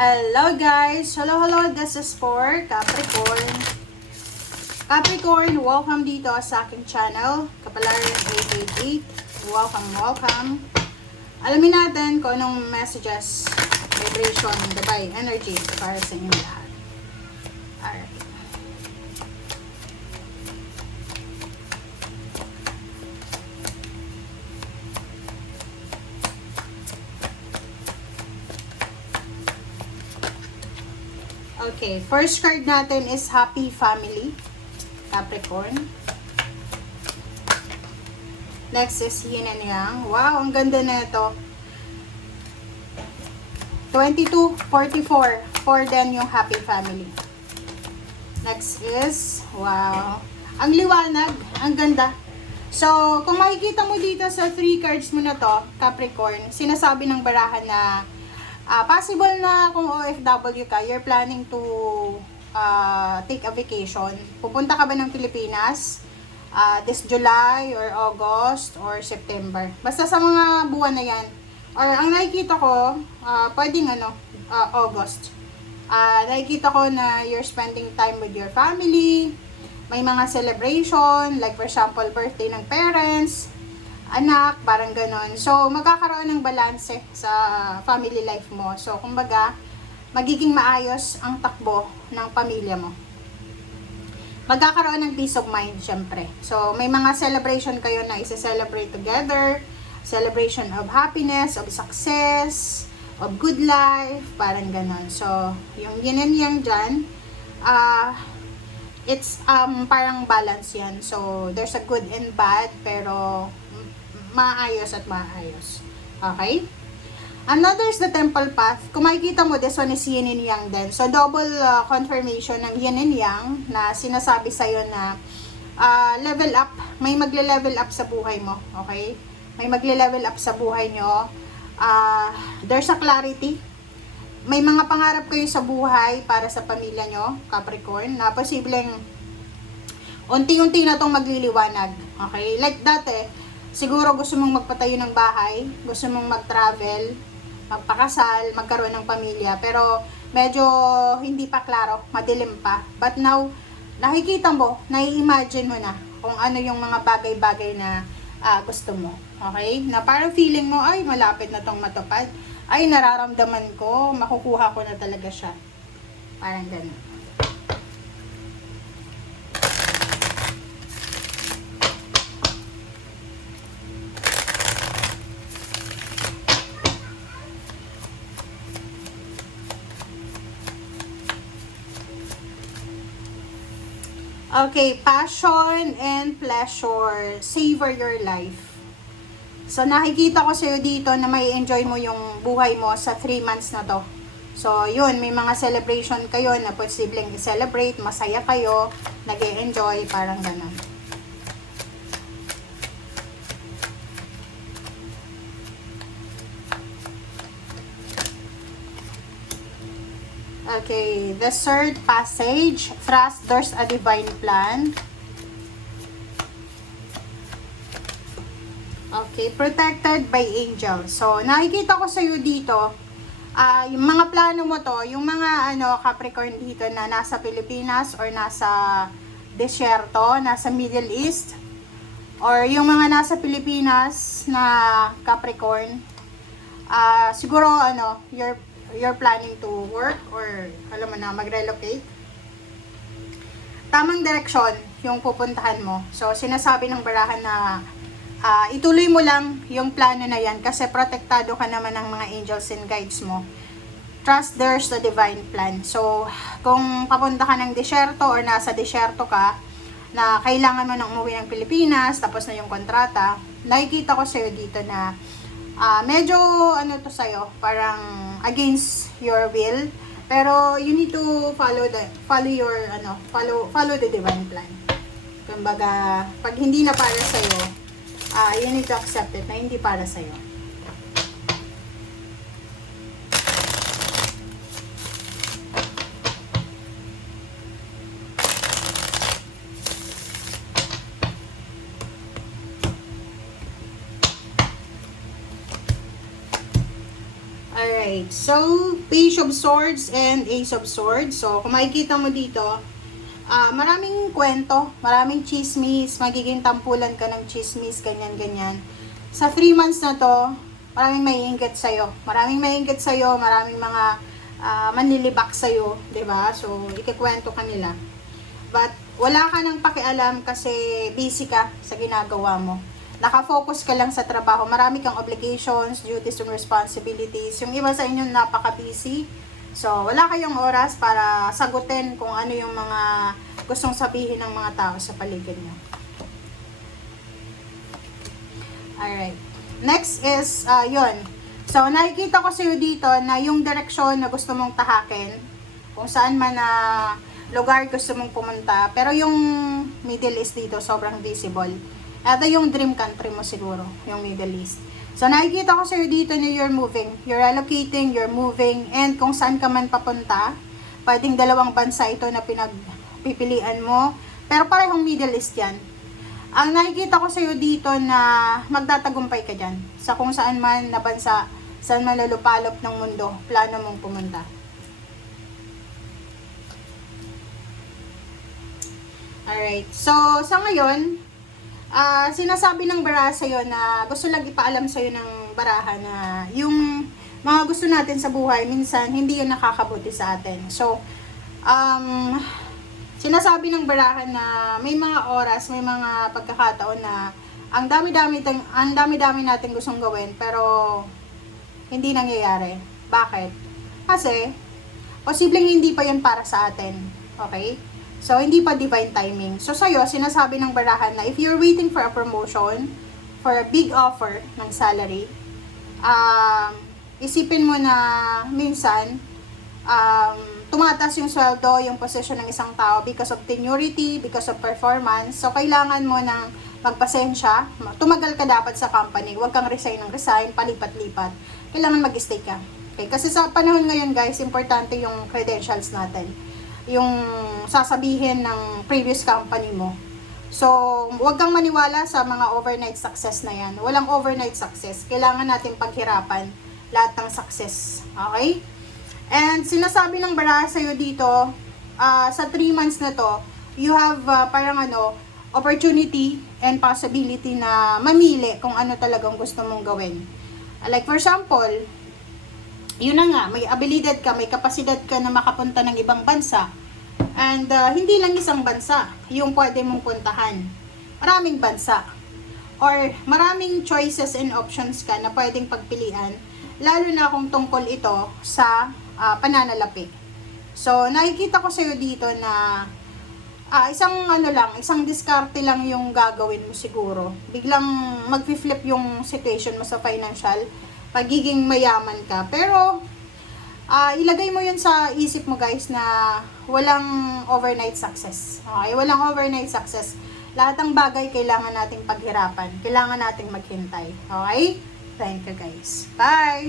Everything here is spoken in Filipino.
Hello guys! Hello, this is for Capricorn. Capricorn, welcome dito sa aking channel, Kapalaran 888. Welcome. Alamin natin kung anong messages, vibration, gabay, energy para sa inyo lahat. Alright. Okay, first card natin is Happy Family, Capricorn. Next is Yin and Yang. Wow, ang ganda na ito. 2244 for then yung Happy Family. Next is, wow, ang liwanag, ang ganda. So, kung makikita mo dito sa 3 cards mo na to, Capricorn, sinasabi ng barahan na possible na kung OFW ka, you're planning to take a vacation. Pupunta ka ba ng Pilipinas this July or August or September? Basta sa mga buwan na yan. Or ang nakikita ko, pwedeng August. Nakikita ko na you're spending time with your family. May mga celebration, like for example, birthday ng parents, anak, parang ganon. So, magkakaroon ng balanse sa family life mo. So, kumbaga, magiging maayos ang takbo ng pamilya mo. Magkakaroon ng peace of mind, syempre. So, may mga celebration kayo na isa-celebrate together. Celebration of happiness, of success, of good life, parang ganon. So, yung yin and yang dyan, it's parang balance yan. So, there's a good and bad, pero maayos at maayos. Okay? Another is the temple path. Kung makikita mo, this one is yin and yang din. So, double confirmation ng yin and yang na sinasabi sa'yo na level up. May magle-level up sa buhay mo. Okay? May magle-level up sa buhay nyo. There's a clarity. May mga pangarap kayo sa buhay para sa pamilya nyo, Capricorn, na posibleng unti-unti na itong magliliwanag. Okay? Like dati, siguro gusto mong magpatayo ng bahay, gusto mong mag-travel, magpakasal, magkaroon ng pamilya, pero medyo hindi pa klaro, madilim pa. But now, nakikita mo, nai-imagine mo na kung ano yung mga bagay-bagay na gusto mo. Okay? Na parang feeling mo, ay, malapit na tong matupad. Ay, nararamdaman ko, makukuha ko na talaga siya. Parang ganun. Okay, passion and pleasure. Savor your life. So, nakikita ko sa'yo dito na may enjoy mo yung buhay mo sa 3 months na to. So, yun, may mga celebration kayo na posibleng i-celebrate, masaya kayo, nag-e-enjoy, parang ganun. Okay, the third passage, trust there's a divine plan. Okay, protected by angels. So, nakikita ko sa iyo dito, yung mga plano mo to, yung mga Capricorn dito na nasa Pilipinas or nasa desierto, nasa Middle East, or yung mga nasa Pilipinas na Capricorn, siguro you're planning to work or alam mo na, mag-relocate. Tamang direksyon yung pupuntahan mo. So, sinasabi ng barahan na ituloy mo lang yung plano na yan kasi protektado ka naman ng mga angels and guides mo. Trust there's the divine plan. So, kung papunta ka ng disyerto or nasa disyerto ka, na kailangan mo nang umuwi ng Pilipinas, tapos na yung kontrata, nakikita ko sa'yo dito na medyo to sa'yo, parang against your will, pero you need to follow the divine plan. Kumbaga, pag hindi na para sa'yo, you need to accept it na hindi para sa'yo. Alright. Alright, so Page of Swords and Ace of Swords. So, kung makikita mo dito, maraming kwento, maraming chismis, magiging tampulan ka ng chismis, ganyan-ganyan. Sa 3 months na to, maraming maiinggit sa'yo. Maraming mga manlilibak sa'yo, diba? So, ikikwento ka nila. But, wala ka nang pakialam kasi busy ka sa ginagawa mo. Nakafocus ka lang sa trabaho. Marami kang obligations, duties, and responsibilities. Yung iba sa inyo napaka-busy. So, wala kayong oras para sagutin kung ano yung mga gustong sabihin ng mga tao sa paligid nyo. Alright. Next is, yun. So, nakikita ko sa'yo dito na yung direksyon na gusto mong tahakin, kung saan man na lugar gusto mong pumunta, pero yung Middle East dito, sobrang visible. Ito yung dream country mo siguro, yung Middle East. So, nakikita ko sa'yo dito na you're moving. You're relocating, you're moving, and kung saan ka man papunta, pwedeng 2 bansa ito na pinagpipilian mo, pero parehong Middle East yan. Ang nakikita ko sa'yo dito na magtatagumpay ka dyan, sa kung saan man na bansa, saan man lulupalop ng mundo, plano mong pumunta. Alright, so sa ngayon, sinasabi ng baraha sa'yo na gusto lang ipaalam sa'yo ng baraha na yung mga gusto natin sa buhay, minsan hindi yun nakakabuti sa atin. So, sinasabi ng baraha na may mga oras, may mga pagkakataon na ang dami-dami natin gustong gawin, pero hindi nangyayari. Bakit? Kasi, posibleng hindi pa yun para sa atin. Okay? So, hindi pa divine timing. So, sa'yo, sinasabi ng barahan na if you're waiting for a promotion, for a big offer ng salary, isipin mo na minsan, tumataas yung sweldo, yung posisyon ng isang tao because of tenurity, because of performance. So, kailangan mo ng magpasensya. Tumagal ka dapat sa company. Huwag kang resign, palipat-lipat. Kailangan mag-stay ka. Okay? Kasi sa panahon ngayon, guys, importante yung credentials natin. Yung sasabihin ng previous company mo. So, huwag kang maniwala sa mga overnight success na yan. Walang overnight success. Kailangan natin paghirapan lahat ng success. Okay? And sinasabi ng baraha sa'yo dito, sa 3 months na to, you have opportunity and possibility na mamili kung ano talagang gusto mong gawin. Like for example, yun na nga, may abilidad ka, may kapasidad ka na makapunta ng ibang bansa. And hindi lang isang bansa yung pwede mong puntahan. Maraming bansa. Or maraming choices and options ka na pwedeng pagpilian, lalo na kung tungkol ito sa pananalapi. So, nakikita ko sa'yo dito na isang diskarte lang yung gagawin mo siguro. Biglang mag-flip yung situation mo sa financial, pagiging mayaman ka. Pero, ilagay mo yun sa isip mo guys na walang overnight success. Okay? Walang overnight success. Lahat ng bagay kailangan nating paghirapan. Kailangan nating maghintay. Okay? Thank you guys. Bye!